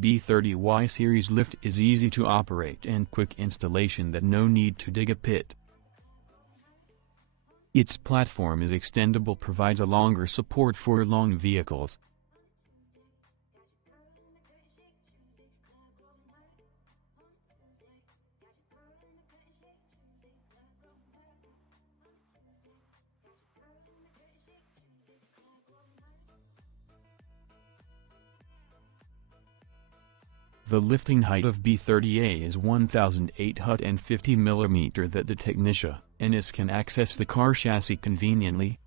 B30Y series lift is easy to operate and quick installation that no need to dig a pit. Its platform is extendable, provides a longer support for long vehicles. The lifting height of B30A is 1,850 mm that the technician can access the car chassis conveniently.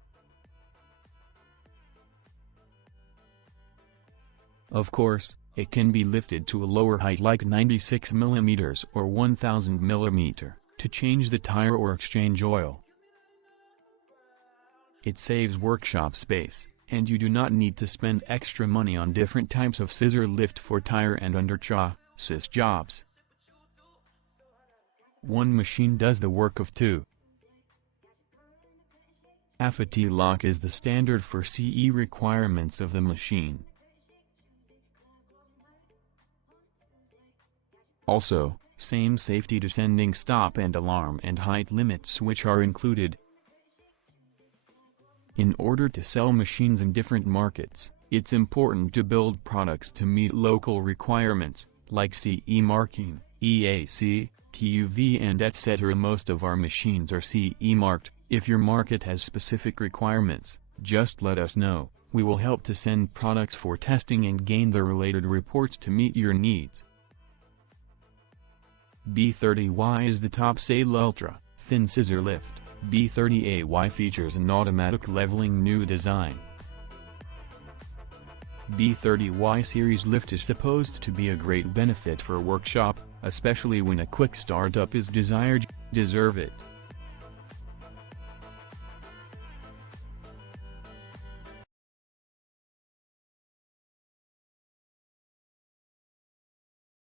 Of course, it can be lifted to a lower height like 96 mm or 1000 mm to change the tire or exchange oil. It saves workshop space, and you do not need to spend extra money on different types of scissor lift for tire and under-chassis jobs. One machine does the work of two. AFAT lock is the standard for CE requirements of the machine. Also, same safety descending stop and alarm and height limit switch are included. In order to sell machines in different markets, it's important to build products to meet local requirements, like CE marking, EAC, TUV and etc. Most of our machines are CE marked. If your market has specific requirements, just let us know. We will help to send products for testing and gain the related reports to meet your needs. B30Y is the top sale ultra thin scissor lift. B30AY features an automatic leveling new design. B30Y series lift is supposed to be a great benefit for workshop, especially when a quick startup is desired. Deserve it.